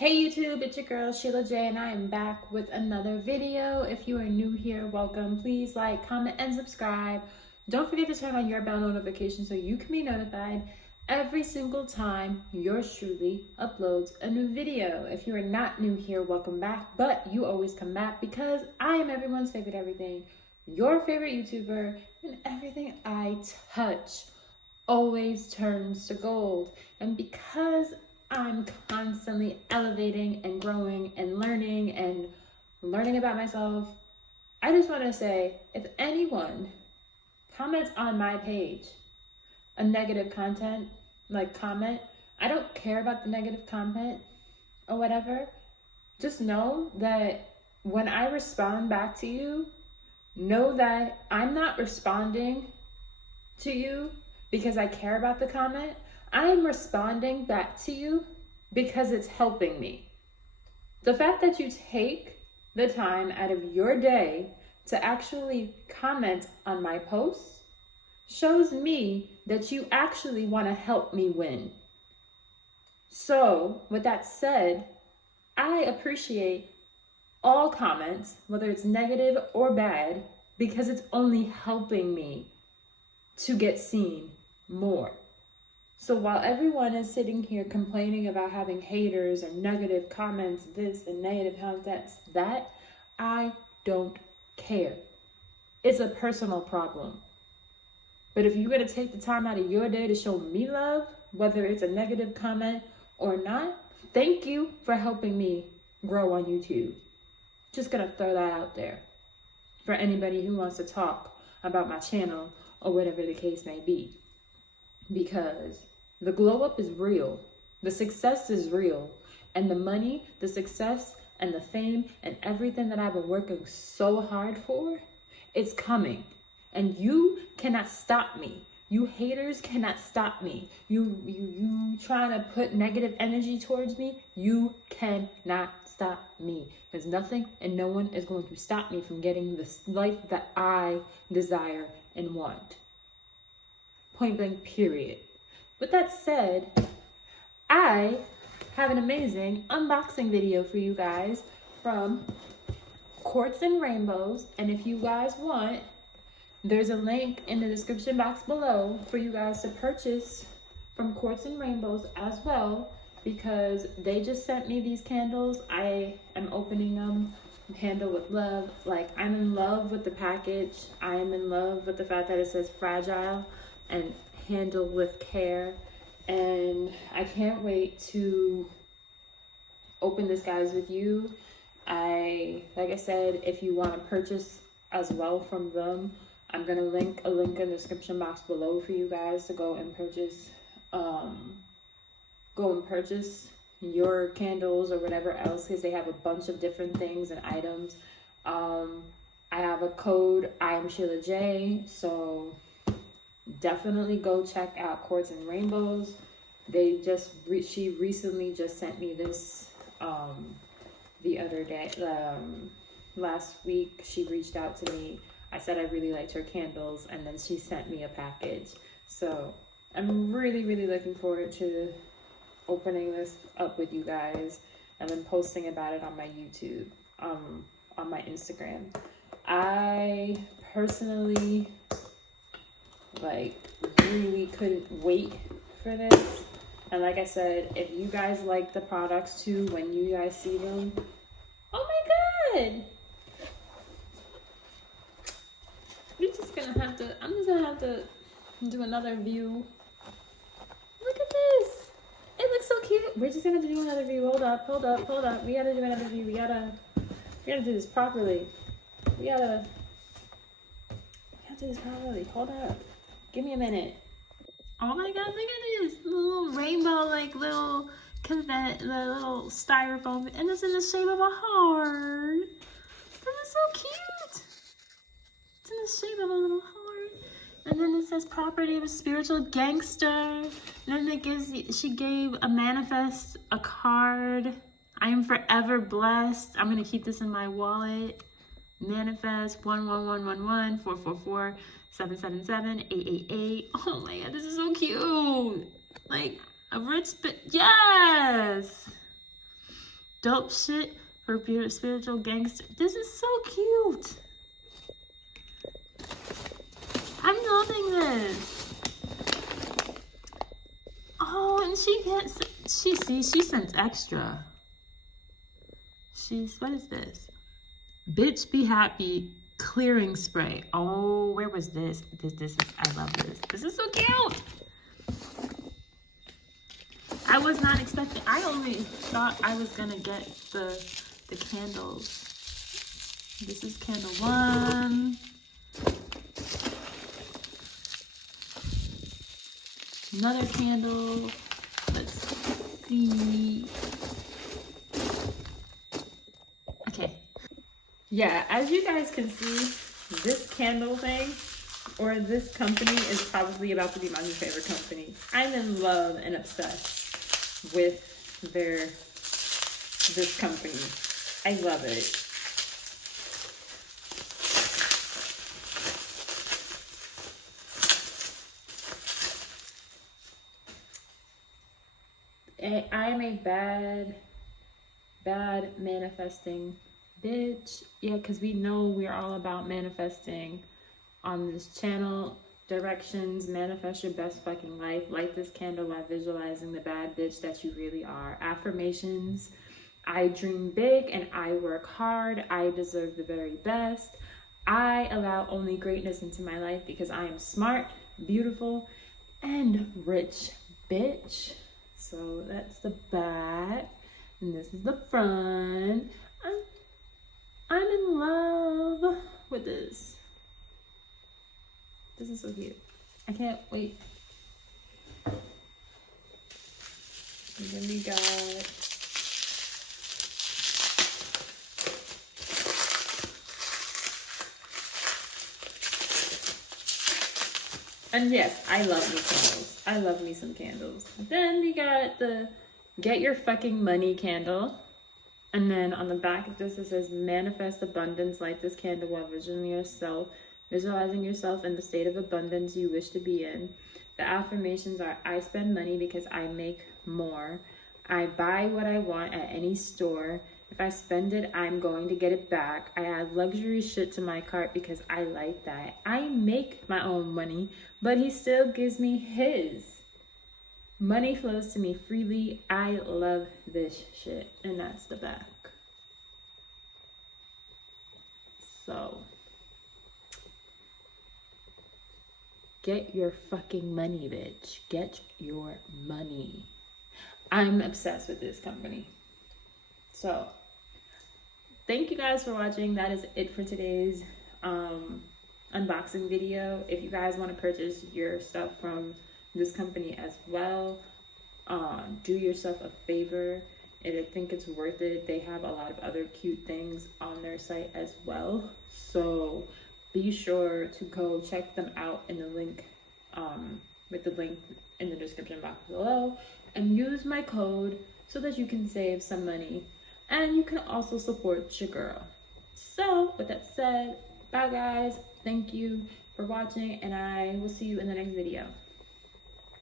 Hey YouTube, it's your girl Sheila J and I am back with another video. If you are new here, welcome. Please like, comment, and subscribe. Don't forget to turn on your bell notification so you can be notified every single time yours truly uploads a new video. If you are not new here, welcome back, but you always come back because I am everyone's favorite everything, your favorite YouTuber, and everything I touch always turns to gold. And because I'm constantly elevating and growing and learning about myself, I just want to say, if anyone comments on my page a negative content, comment, I don't care about the negative comment or whatever. Just know that when I respond back to you, know that I'm not responding to you because I care about the comment. I'm responding back to you because it's helping me. The fact that you take the time out of your day to actually comment on my posts shows me that you actually want to help me win. So, with that said, I appreciate all comments, whether it's negative or bad, because it's only helping me to get seen more. So while everyone is sitting here complaining about having haters and negative comments, this and negative comments, that, I don't care. It's a personal problem. But if you're going to take the time out of your day to show me love, whether it's a negative comment or not, thank you for helping me grow on YouTube. Just going to throw that out there for anybody who wants to talk about my channel or whatever the case may be. Because the glow up is real, the success is real, and the money, the success, and the fame, and everything that I've been working so hard for, it's coming. And you cannot stop me. You haters cannot stop me. You trying to put negative energy towards me, you cannot stop me. Because nothing and no one is going to stop me from getting this life that I desire and want. Point blank, period. With that said, I have an amazing unboxing video for you guys from Quartz and Rainbows. And if you guys want, there's a link in the description box below for you guys to purchase from Quartz and Rainbows as well, because they just sent me these candles. I am opening them, handle with love. I'm in love with the package. I am in love with the fact that it says fragile and handle with care, and I can't wait to open this, guys, with you. Like I said, if you want to purchase as well from them, I'm gonna link a link in the description box below for you guys to go and purchase your candles or whatever else, because they have a bunch of different things and items. I have a code, I am Sheila J, so definitely go check out Quartz and Rainbows. She recently just sent me this the other day, last week. She reached out to me. I said I really liked her candles, and then she sent me a package. So I'm really, really looking forward to opening this up with you guys and then posting about it on my YouTube, on my Instagram. I personally really couldn't wait for this. And like I said, if you guys like the products too, when you guys see them, oh my god, I'm just gonna have to do another view. Look at this, it looks so cute. We're just gonna do another view. Hold up, we gotta do another view. We gotta do this properly. We gotta do this properly. Hold up. Give me a minute. Oh my god, look at this little rainbow, little styrofoam, and it's in the shape of a heart. That is so cute. It's in the shape of a little heart. And then it says property of a spiritual gangster. And then she gave a manifest, a card. I am forever blessed. I'm gonna keep this in my wallet. Manifest 11111 444 777 888. Oh my god, this is so cute. A rich bit. Yes. Dope shit for spiritual gangster. This is so cute. I'm loving this. Oh, and she sent extra. What is this? Bitch Be Happy clearing spray. Oh, where was this? I love this. This is so cute. I was not expecting, I only thought I was gonna get the candles. This is candle 1. Another candle. Let's see. Okay. Yeah, as you guys can see, this candle thing or this company is probably about to be my new favorite company. I'm in love and obsessed with this company. I love it. I am a bad manifesting bitch. Yeah, because we know we're all about manifesting on this channel. Directions: manifest your best fucking life. Light this candle while visualizing the bad bitch that you really are. Affirmations: I dream big and I work hard. I deserve the very best. I allow only greatness into my life because I am smart, beautiful, and rich, bitch. So that's the back, and this is the front. I'm in love with this. This is so cute. I can't wait. And then we got and yes, I love me candles. I love me some candles. Then we got the Get Your Fucking Money candle. And then on the back of this, it says manifest abundance. Light this candle while visualizing yourself in the state of abundance you wish to be in. The affirmations are: I spend money because I make more. I buy what I want at any store. If I spend it, I'm going to get it back. I add luxury shit to my cart because I like that. I make my own money, but he still gives me his. Money flows to me freely. I love this shit. And that's the back. So, get your fucking money, bitch. Get your money. I'm obsessed with this company. So, thank you guys for watching. That is it for today's unboxing video. If you guys want to purchase your stuff from this company as well, do yourself a favor, and I think it's worth it. They have a lot of other cute things on their site as well, so be sure to go check them out in the link with the link in the description box below, and use my code so that you can save some money and you can also support your girl. So with that said, bye guys, thank you for watching, and I will see you in the next video.